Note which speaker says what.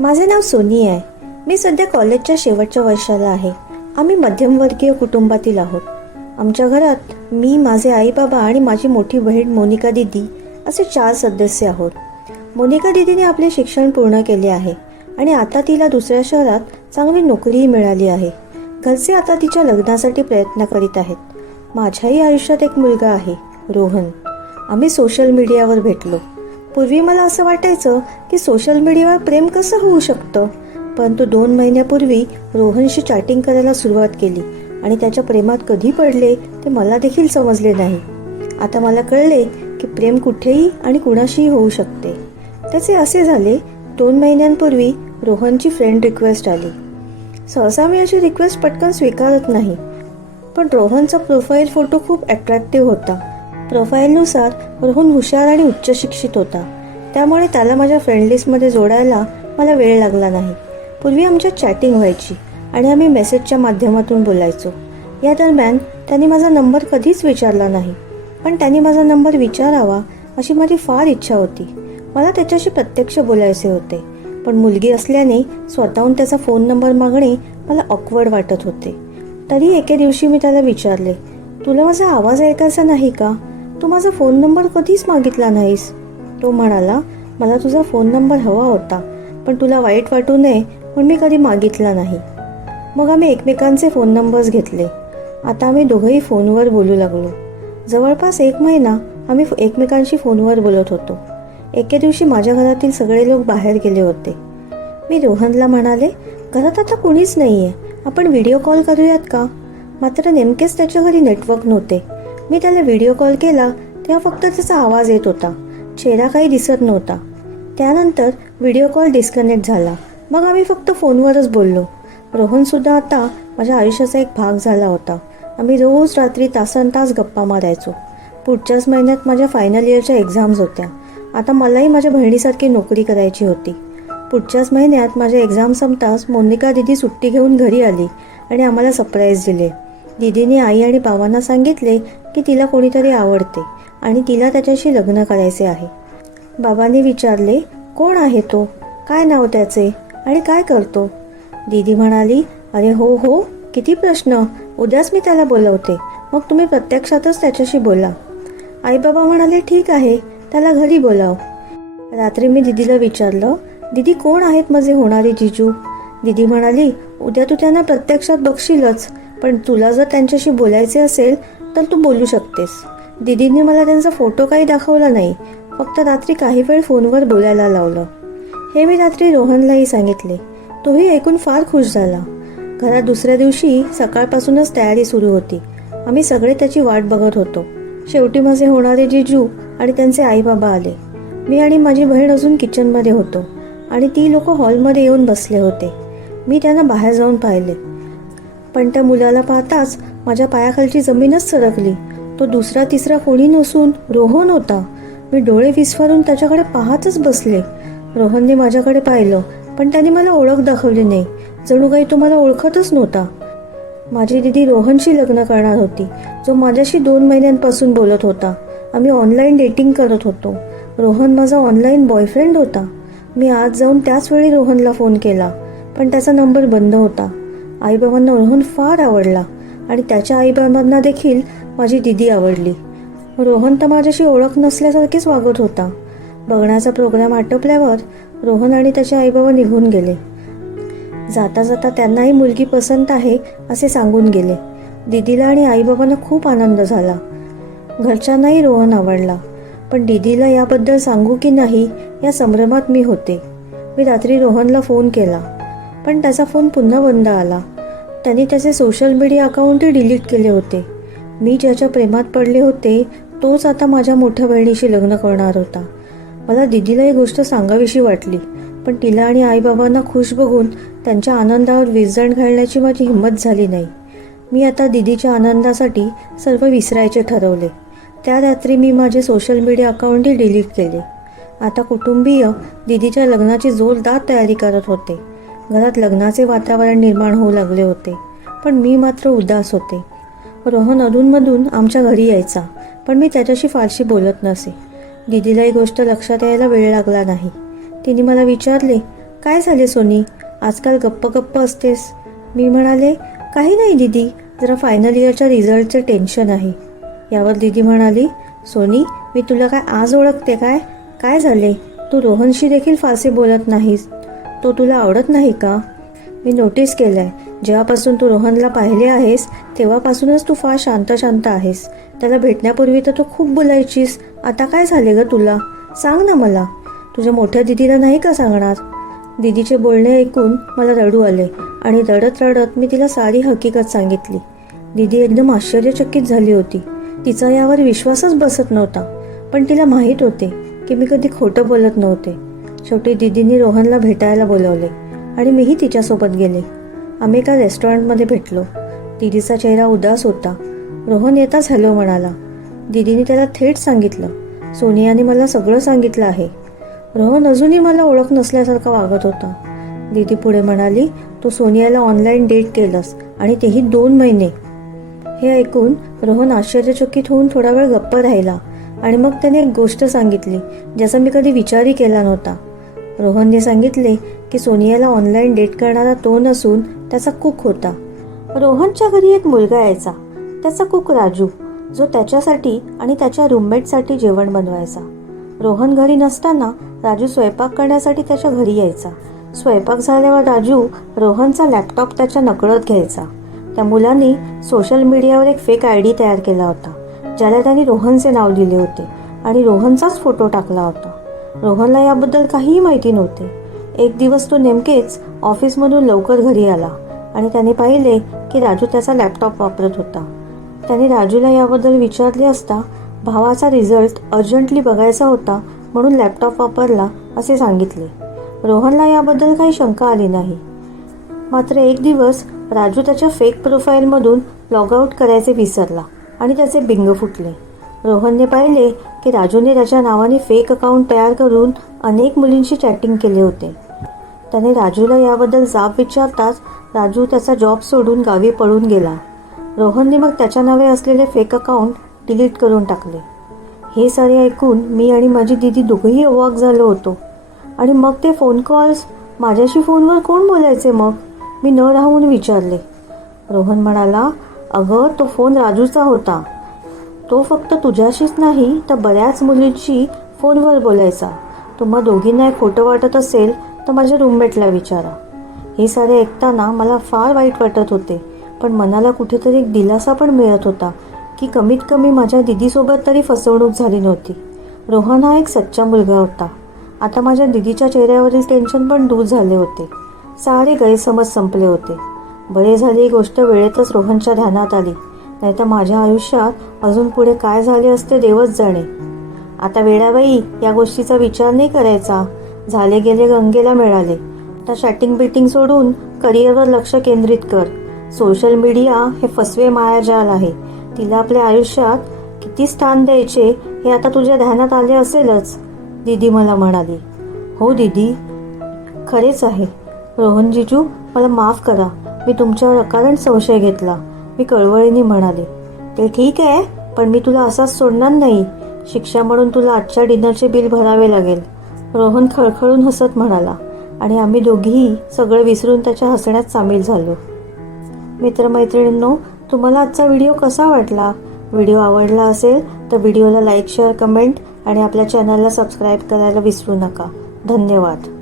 Speaker 1: माझे नाव सोनी आहे. मी सध्या कॉलेजच्या शेवटच्या वर्षाला आहे. आम्ही मध्यमवर्गीय कुटुंबातील आहोत. आमच्या घरात मी माझे आई बाबा आणि माझी मोठी बहीण मोनिका दिदी असे चार सदस्य आहोत. मोनिका दिदीने आपले शिक्षण पूर्ण केले आहे आणि आता तिला दुसऱ्या शहरात चांगली नोकरीही मिळाली आहे. घरचे आता तिच्या लग्नासाठी प्रयत्न करीत आहेत. माझ्याही आयुष्यात एक मुलगा आहे रोहन. आम्ही सोशल मीडियावर भेटलो. पूर्वी मला असं वाटायचं की सोशल मीडियावर प्रेम कसं होऊ शकतं? परंतु दोन महिन्यापूर्वी रोहनशी चॅटिंग करायला सुरुवात केली आणि त्याच्या प्रेमात कधी पडले ते मला देखील समजले नाही. आता मला कळले की प्रेम कुठेही आणि कुणाशीही होऊ शकते. त्याचे असे झाले दोन महिन्यांपूर्वी रोहनची फ्रेंड रिक्वेस्ट आली. सहसा मी अशी रिक्वेस्ट पटकन स्वीकारत नाही पण रोहनचा प्रोफाईल फोटो खूप अट्रॅक्टिव्ह होता. प्रोफाईलनुसार रोहन हुशार आणि उच्च शिक्षित होता. त्यामुळे त्याला माझ्या फ्रेंड लिस्टमध्ये जोडायला मला वेळ लागला नाही. पूर्वी आमच्यात चॅटिंग व्हायची आणि आम्ही मेसेजच्या माध्यमातून बोलायचो. या दरम्यान त्यांनी माझा नंबर कधीच विचारला नाही. पण त्यांनी माझा नंबर विचारावा अशी माझी फार इच्छा होती. मला त्याच्याशी प्रत्यक्ष बोलायचे होते. पण मुलगी असल्याने स्वतःहून त्याचा फोन नंबर मागणे मला ऑकवर्ड वाटत होते. तरी एके दिवशी मी त्याला विचारले तुला माझा आवाज ऐकायचा नाही का? तू माझा फोन नंबर कधीच मागितला नाहीस. तो म्हणाला मला तुझा फोन नंबर हवा होता पण तुला वाईट वाटू नये म्हणून मी कधी मागितला नाही. मग आम्ही एकमेकांचे फोन नंबर्स घेतले. आता आम्ही दोघंही फोनवर बोलू लागलो. जवळपास एक महिना आम्ही एकमेकांशी फोनवर बोलत होतो. एके दिवशी माझ्या घरातील सगळे लोक बाहेर गेले होते. मी रोहनला म्हणाले घरात आता कुणीच आहे आपण व्हिडिओ कॉल करूयात का? मात्र नेमकेच त्याच्या घरी नेटवर्क नव्हते. मी त्याला व्हिडिओ कॉल केला तेव्हा फक्त त्याचा आवाज येत होता. चेहरा काही दिसत नव्हता. त्यानंतर व्हिडिओ कॉल डिस्कनेक्ट झाला. मग आम्ही फक्त फोनवरच बोललो. रोहनसुद्धा आता माझ्या आयुष्याचा एक भाग झाला होता. आम्ही रोज रात्री तासन तास गप्पा मारायचो. पुढच्याच महिन्यात माझ्या फायनल इयरच्या एक्झाम्स होत्या. आता मलाही माझ्या बहिणीसारखी नोकरी करायची होती. पुढच्याच महिन्यात माझ्या एक्झाम संपताच मोनिका दिदी सुट्टी घेऊन घरी आली आणि आम्हाला सरप्राईज दिले. दिदीने आई आणि बाबांना सांगितले की तिला कोणीतरी आवडते आणि तिला त्याच्याशी लग्न करायचे आहे. बाबांनी विचारले कोण आहे तो? काय नाव त्याचे? आणि काय करतो? दीदी म्हणाली अरे हो हो किती प्रश्न. उद्याच मी त्याला बोलवते. मग तुम्ही प्रत्यक्षातच त्याच्याशी बोला. आई बाबा म्हणाले ठीक आहे त्याला घरी बोलाव. रात्री मी दिदीला विचारलं दीदी कोण आहेत माझे होणारे जिजू? दीदी म्हणाली उद्या तू त्यांना प्रत्यक्षात बघशीलच. पण तुला जर त्यांच्याशी बोलायचे असेल तर तू बोलू शकतेस. दिदींनी मला त्यांचा फोटो काही दाखवला नाही फक्त रात्री काही वेळ फोनवर बोलायला लावलं. हे मी रात्री रोहनलाही सांगितले. तोही ऐकून फार खुश झाला. घरात दुसऱ्या दिवशी सकाळपासूनच तयारी सुरू होती. आम्ही सगळे त्याची वाट बघत होतो. शेवटी माझे होणारे जिजू आणि त्यांचे आई बाबा आले. मी आणि माझी बहीण अजून किचनमध्ये होतो आणि ती लोक हॉलमध्ये येऊन बसले होते. मी त्यांना बाहेर जाऊन पाहिले. पण त्या मुलाला पाहताच माझ्या पायाखालची जमीनच सरकली. तो दुसरा तिसरा कोणी नसून रोहन होता. मी डोळे विस्फारून त्याच्याकडे पाहतच बसले. रोहनने माझ्याकडे पाहिलं पण त्याने मला ओळख दाखवली नाही. जणू काही तो मला ओळखतच नव्हता. माझी दिदी रोहनशी लग्न करणार होती जो माझ्याशी दोन महिन्यांपासून बोलत होता. आम्ही ऑनलाईन डेटिंग करत होतो. रोहन माझा ऑनलाईन बॉयफ्रेंड होता. मी आज जाऊन त्याच वेळी रोहनला फोन केला पण त्याचा नंबर बंद होता. आईबाबांना रोहन फार आवडला आणि त्याच्या आईबाबांना देखील माझी दिदी आवडली. रोहन तर माझ्याशी ओळख नसल्यासारखेच वागत होता. बघण्याचा प्रोग्राम आटोपल्यावर रोहन आणि त्याचे आईबाबा निघून गेले. जाता जाता त्यांनाही मुलगी पसंत आहे असे सांगून गेले. दिदीला आणि आईबाबांना खूप आनंद झाला. घरच्यांनाही रोहन आवडला. पण दिदीला याबद्दल सांगू की नाही या संभ्रमात मी होते. मी रात्री रोहनला फोन केला. पण त्याचा फोन पुन्हा बंद आला. त्याने त्याचे सोशल मीडिया अकाउंटही डिलीट केले होते. मी ज्याच्या प्रेमात पडले होते तोच आता माझ्या मोठ्या बहिणीशी लग्न करणार होता. मला दिदीला ही गोष्ट सांगावीशी वाटली पण तिला आणि आईबाबांना खुश बघून त्यांच्या आनंदावर विजण घालण्याची माझी हिंमत झाली नाही. मी आता दिदीच्या आनंदासाठी सर्व विसरायचे ठरवले. त्या रात्री मी माझे सोशल मीडिया अकाउंटही डिलीट केले. आता कुटुंबीय दिदीच्या लग्नाची जोरदार तयारी करत होते. घरात लग्नाचे वातावरण निर्माण होऊ लागले होते. पण मी मात्र उदास होते. रोहन अधूनमधून आमच्या घरी यायचा पण मी त्याच्याशी फारशी बोलत नसे. दिदीला ही गोष्ट लक्षात यायला वेळ लागला नाही. तिने मला विचारले काय झाले सोनी? आजकाल गप्प गप्प असतेस. मी म्हणाले काही नाही दीदी जरा फायनल इयरच्या रिझल्टचे टेन्शन आहे. यावर दीदी म्हणाली सोनी मी तुला काय आज ओळखते काय? काय झाले? तू रोहनशी देखील फारसे बोलत नाहीस. तो तुला आवडत नाही का? मी नोटीस केलंय. जेव्हापासून तू रोहनला पाहिले आहेस तेव्हापासूनच तू फार शांत शांत आहेस. त्याला भेटण्यापूर्वी तर तू खूप बोलायचीस. आता काय झाले ग तुला? सांग ना मला. तुझ्या मोठ्या दिदीला नाही का सांगणार? दिदीचे बोलणे ऐकून मला रडू आले आणि रडत रडत मी तिला सारी हकीकत सांगितली. दिदी एकदम आश्चर्यचकित झाली होती. तिचा यावर विश्वासच बसत नव्हता. पण तिला माहीत होते की मी कधी खोटं बोलत नव्हते. शेवटी दिदींनी रोहनला भेटायला बोलवले आणि मीही तिच्यासोबत गेले. आम्ही एका रेस्टॉरंटमध्ये भेटलो. दिदीचा चेहरा उदास होता. रोहन येताच हॅलो म्हणाला. दिदीने त्याला थेट सांगितलं. सोनियाने मला सगळं सांगितलं आहे. रोहन अजूनही मला ओळख नसल्यासारखा वागत होता. दीदी पुढे म्हणाली तू सोनियाला ऑनलाईन डेट केलंस आणि तेही दोन महिने. हे ऐकून रोहन आश्चर्यचकित होऊन थोडा वेळ गप्प राहिला आणि मग त्याने एक गोष्ट सांगितली ज्याचा मी कधी विचारही केला नव्हता. रोहनने सांगितले की सोनियाला ऑनलाईन डेट करणारा तो नसून त्याचा कुक होता. रोहनच्या घरी एक मुलगा यायचा. त्याचा कुक राजू जो त्याच्यासाठी आणि त्याच्या रूममेटसाठी जेवण बनवायचा. रोहन घरी नसताना राजू स्वयंपाक करण्यासाठी त्याच्या घरी यायचा. स्वयंपाक झाल्यावर राजू रोहनचा लॅपटॉप त्याच्या नकळत घ्यायचा. त्या मुलांनी सोशल मीडियावर एक फेक आय डी तयार केला होता ज्याला त्याने रोहनचे नाव दिले होते आणि रोहनचाच फोटो टाकला होता. रोहनला याबद्दल काहीही माहिती नव्हते. एक दिवस तो नेमकेच ऑफिसमधून लवकर घरी आला आणि त्याने पाहिले की राजू त्याचा लॅपटॉप वापरत होता. त्याने राजूला याबद्दल विचारले असता भावाचा रिझल्ट अर्जंटली बघायचा होता म्हणून लॅपटॉप वापरला असे सांगितले. रोहनला याबद्दल काही शंका आली नाही. मात्र एक दिवस राजू त्याच्या फेक प्रोफाईलमधून लॉगआउट करायचे विसरला आणि त्याचे बिंग फुटले. रोहनने पाहिले की राजूने त्याच्या नावाने फेक अकाउंट तयार करून अनेक मुलींशी चॅटिंग केले होते. त्याने राजूला याबद्दल जाब विचारताच राजू त्याचा जॉब सोडून गावी पळून गेला. रोहनने मग त्याच्या नावे असलेले फेक अकाउंट डिलीट करून टाकले. हे सारे ऐकून मी आणि माझी दिदी दोघंही अवाक झालो होतो. आणि मग ते फोन कॉल्स माझ्याशी फोनवर कोण बोलायचे मग? मी न राहून विचारले. रोहन म्हणाला अगं तो फोन राजूचा होता. तो फक्त तुझ्याशीच नाही तर बऱ्याच मुलींशी फोनवर बोलायचा. तुम्हा दोघींना एक खोटं वाटत असेल तर माझ्या रूममेटला विचारा. हे सारे ऐकताना मला फार वाईट वाटत होते पण मनाला कुठेतरी एक दिलासा पण मिळत होता की कमीत कमी माझ्या दिदीसोबत तरी फसवणूक झाली नव्हती. रोहन हा एक सच्चा मुलगा होता. आता माझ्या दिदीच्या चेहऱ्यावरील टेन्शन पण दूर झाले होते. सारे गैरसमज संपले होते. बरे झाले ही गोष्ट वेळेतच रोहनच्या ध्यानात आली. नाहीतर माझ्या आयुष्यात अजून पुढे काय झाले असते देवच जाणे. आता वेळाबाई या गोष्टीचा विचार नाही करायचा. झाले गेले गंगेला मिळाले. आता शॅटिंग बिटिंग सोडून करिअरवर लक्ष केंद्रित कर. सोशल मीडिया हे फसवे मायाजाल आहे. तिला आपल्या आयुष्यात किती स्थान द्यायचे हे आता तुझ्या ध्यानात आले असेलच दीदी मला म्हणाली. हो दीदी खरेच आहे. रोहनजीजू मला माफ करा. मी तुमच्यावर अकारण संशय घेतला. मी कळवळीने म्हणाले ते ठीक आहे पण मी तुला असाच सोडणार नाही. शिक्षा म्हणून तुला आजच्या डिनरचे बिल भरावे लागेल. रोहन खळखळून हसत म्हणाला आणि आम्ही दोघीही सगळं विसरून त्याच्या हसण्यात सामील झालो. मित्रमैत्रिणींनो तुम्हाला आजचा व्हिडिओ कसा वाटला? व्हिडिओ आवडला असेल तर व्हिडिओला लाईक शेअर कमेंट आणि आपल्या चॅनलला सबस्क्राईब करायला विसरू नका. धन्यवाद.